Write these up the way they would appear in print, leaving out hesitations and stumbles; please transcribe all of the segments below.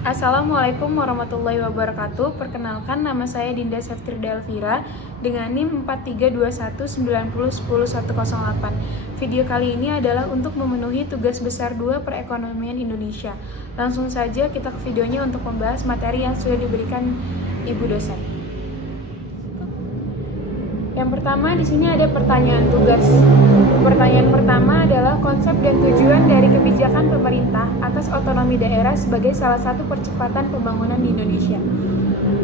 Assalamualaikum warahmatullahi wabarakatuh. Perkenalkan, nama saya Dinda Seftirda Elvira dengan NIM 432190101008. Video kali ini adalah untuk memenuhi tugas besar 2 perekonomian Indonesia. Langsung saja kita ke videonya untuk membahas materi yang sudah diberikan Ibu dosen. Yang pertama, di sini ada pertanyaan tugas. Pertanyaan pertama adalah konsep dan tujuan dari kebijakan pemerintah atas otonomi daerah sebagai salah satu percepatan pembangunan di Indonesia.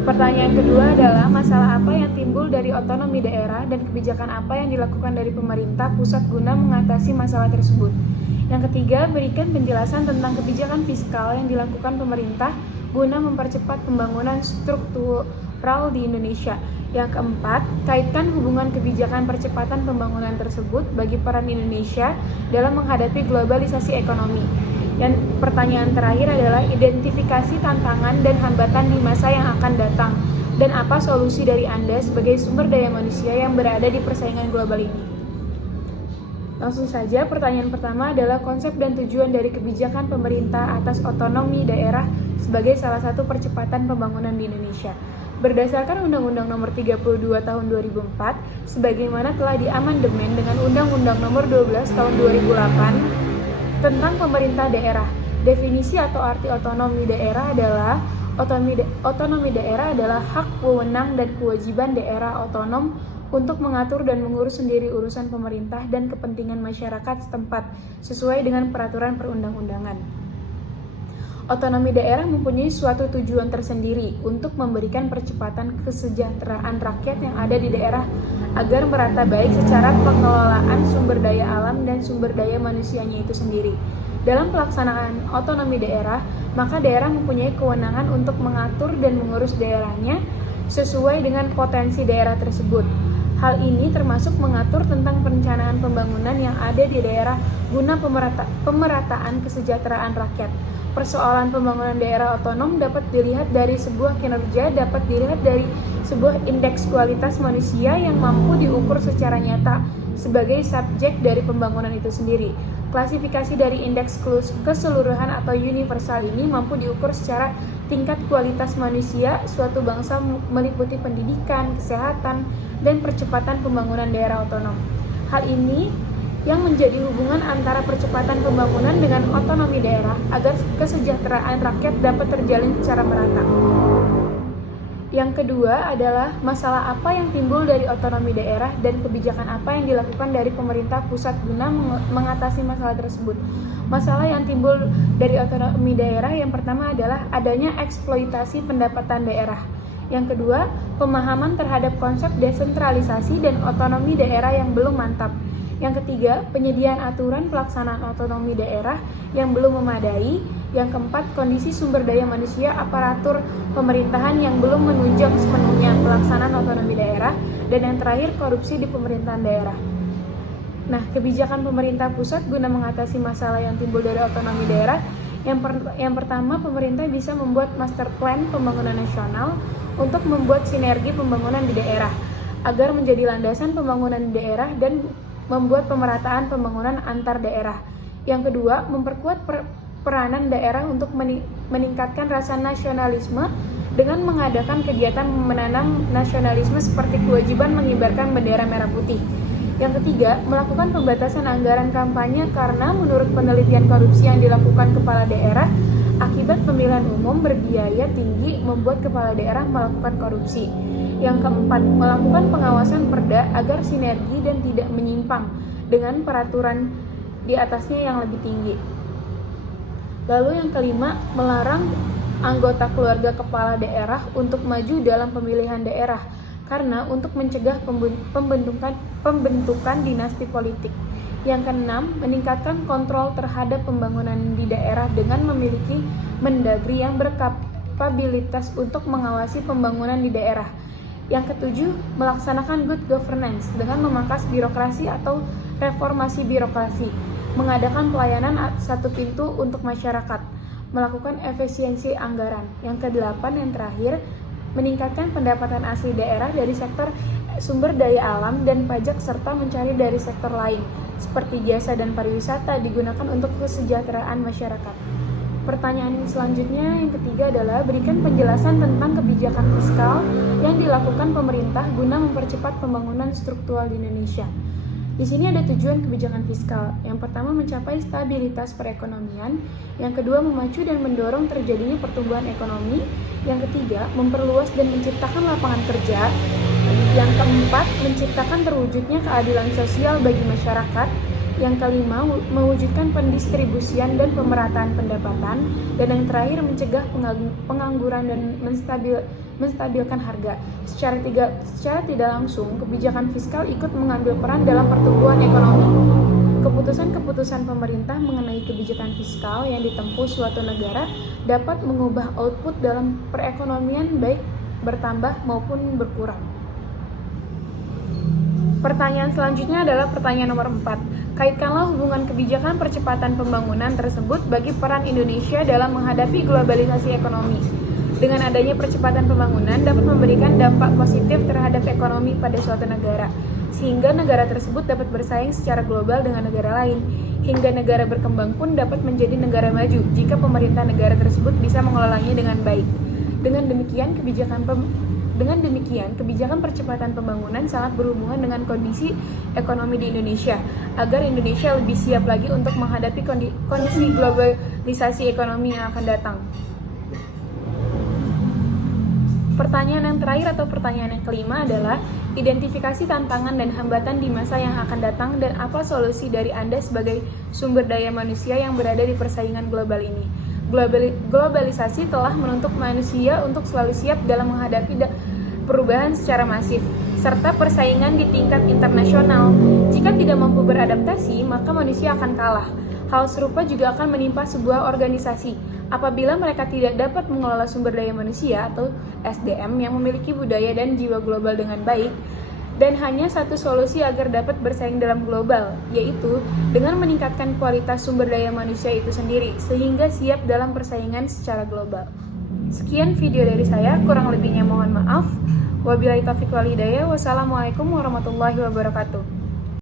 Pertanyaan kedua adalah masalah apa yang timbul dari otonomi daerah dan kebijakan apa yang dilakukan dari pemerintah pusat guna mengatasi masalah tersebut. Yang ketiga, berikan penjelasan tentang kebijakan fiskal yang dilakukan pemerintah guna mempercepat pembangunan struktural di Indonesia. Yang keempat, kaitkan hubungan kebijakan percepatan pembangunan tersebut bagi peran Indonesia dalam menghadapi globalisasi ekonomi. Yang pertanyaan terakhir adalah identifikasi tantangan dan hambatan di masa yang akan datang dan apa solusi dari Anda sebagai sumber daya manusia yang berada di persaingan global ini. Langsung saja, pertanyaan pertama adalah konsep dan tujuan dari kebijakan pemerintah atas otonomi daerah sebagai salah satu percepatan pembangunan di Indonesia. Berdasarkan Undang-Undang Nomor 32 Tahun 2004, sebagaimana telah diamandemen dengan Undang-Undang Nomor 12 Tahun 2008 tentang pemerintah daerah. Definisi atau arti otonomi daerah adalah otonomi daerah adalah hak, wewenang, dan kewajiban daerah otonom untuk mengatur dan mengurus sendiri urusan pemerintah dan kepentingan masyarakat setempat sesuai dengan peraturan perundang-undangan. Otonomi daerah mempunyai suatu tujuan tersendiri untuk memberikan percepatan kesejahteraan rakyat yang ada di daerah agar merata baik secara pengelolaan sumber daya alam dan sumber daya manusianya itu sendiri. Dalam pelaksanaan otonomi daerah, maka daerah mempunyai kewenangan untuk mengatur dan mengurus daerahnya sesuai dengan potensi daerah tersebut. Hal ini termasuk mengatur tentang perencanaan pembangunan yang ada di daerah guna pemerataan kesejahteraan rakyat. Persoalan pembangunan daerah otonom dapat dilihat dari sebuah kinerja, dapat dilihat dari sebuah indeks kualitas manusia yang mampu diukur secara nyata sebagai subjek dari pembangunan itu sendiri. Klasifikasi dari indeks keseluruhan atau universal ini mampu diukur secara tingkat kualitas manusia suatu bangsa meliputi pendidikan, kesehatan, dan percepatan pembangunan daerah otonom. Hal ini yang menjadi hubungan antara percepatan pembangunan dengan otonomi daerah agar kesejahteraan rakyat dapat terjalin secara merata. Yang kedua adalah masalah apa yang timbul dari otonomi daerah dan kebijakan apa yang dilakukan dari pemerintah pusat guna mengatasi masalah tersebut. Masalah yang timbul dari otonomi daerah yang pertama adalah adanya eksploitasi pendapatan daerah. Yang kedua, pemahaman terhadap konsep desentralisasi dan otonomi daerah yang belum mantap. Yang ketiga, penyediaan aturan pelaksanaan otonomi daerah yang belum memadai. Yang keempat, kondisi sumber daya manusia aparatur pemerintahan yang belum menunjang sepenuhnya pelaksanaan otonomi daerah. Dan yang terakhir, korupsi di pemerintahan daerah. Nah, kebijakan pemerintah pusat guna mengatasi masalah yang timbul dari otonomi daerah. Yang pertama, pemerintah bisa membuat master plan pembangunan nasional untuk membuat sinergi pembangunan di daerah agar menjadi landasan pembangunan di daerah dan membuat pemerataan pembangunan antar daerah. Yang kedua, memperkuat peranan daerah untuk meningkatkan rasa nasionalisme dengan mengadakan kegiatan menanam nasionalisme seperti kewajiban mengibarkan bendera merah putih. Yang ketiga, melakukan pembatasan anggaran kampanye karena menurut penelitian korupsi yang dilakukan kepala daerah, akibat pemilihan umum berbiaya tinggi membuat kepala daerah melakukan korupsi. Yang keempat, melakukan pengawasan perda agar sinergi dan tidak menyimpang dengan peraturan di atasnya yang lebih tinggi. Lalu yang kelima, melarang anggota keluarga kepala daerah untuk maju dalam pemilihan daerah karena untuk mencegah pembentukan dinasti politik. Yang keenam, meningkatkan kontrol terhadap pembangunan di daerah dengan memiliki mendagri yang berkapabilitas untuk mengawasi pembangunan di daerah. Yang ketujuh, melaksanakan good governance dengan memangkas birokrasi atau reformasi birokrasi, mengadakan pelayanan satu pintu untuk masyarakat, melakukan efisiensi anggaran. Yang kedelapan, yang terakhir, meningkatkan pendapatan asli daerah dari sektor sumber daya alam dan pajak serta mencari dari sektor lain, seperti jasa dan pariwisata digunakan untuk kesejahteraan masyarakat. Pertanyaan selanjutnya yang ketiga adalah berikan penjelasan tentang kebijakan fiskal yang dilakukan pemerintah guna mempercepat pembangunan struktural di Indonesia. Di sini ada tujuan kebijakan fiskal. Yang pertama mencapai stabilitas perekonomian, yang kedua memacu dan mendorong terjadinya pertumbuhan ekonomi, yang ketiga memperluas dan menciptakan lapangan kerja, yang keempat menciptakan terwujudnya keadilan sosial bagi masyarakat, yang kelima mewujudkan pendistribusian dan pemerataan pendapatan, dan yang terakhir mencegah pengangguran dan menstabilkan harga. Secara tidak langsung, kebijakan fiskal ikut mengambil peran dalam pertumbuhan ekonomi. Keputusan-keputusan pemerintah mengenai kebijakan fiskal yang ditempuh suatu negara dapat mengubah output dalam perekonomian baik bertambah maupun berkurang. Pertanyaan selanjutnya adalah pertanyaan nomor 4. Kaitkanlah hubungan kebijakan percepatan pembangunan tersebut bagi peran Indonesia dalam menghadapi globalisasi ekonomi. Dengan adanya percepatan pembangunan dapat memberikan dampak positif terhadap ekonomi pada suatu negara, sehingga negara tersebut dapat bersaing secara global dengan negara lain, hingga negara berkembang pun dapat menjadi negara maju jika pemerintah negara tersebut bisa mengelolanya dengan baik. Dengan demikian, kebijakan percepatan pembangunan sangat berhubungan dengan kondisi ekonomi di Indonesia, agar Indonesia lebih siap lagi untuk menghadapi kondisi globalisasi ekonomi yang akan datang. Pertanyaan yang terakhir atau pertanyaan yang kelima adalah identifikasi tantangan dan hambatan di masa yang akan datang dan apa solusi dari Anda sebagai sumber daya manusia yang berada di persaingan global ini. Globalisasi telah menuntut manusia untuk selalu siap dalam menghadapi perubahan secara masif, serta persaingan di tingkat internasional. Jika tidak mampu beradaptasi, maka manusia akan kalah. Hal serupa juga akan menimpa sebuah organisasi apabila mereka tidak dapat mengelola sumber daya manusia atau SDM yang memiliki budaya dan jiwa global dengan baik. Dan hanya satu solusi agar dapat bersaing dalam global, yaitu dengan meningkatkan kualitas sumber daya manusia itu sendiri, sehingga siap dalam persaingan secara global. Sekian video dari saya, kurang lebihnya mohon maaf. Wabillahi taufiq wal hidayah. Wassalamualaikum warahmatullahi wabarakatuh.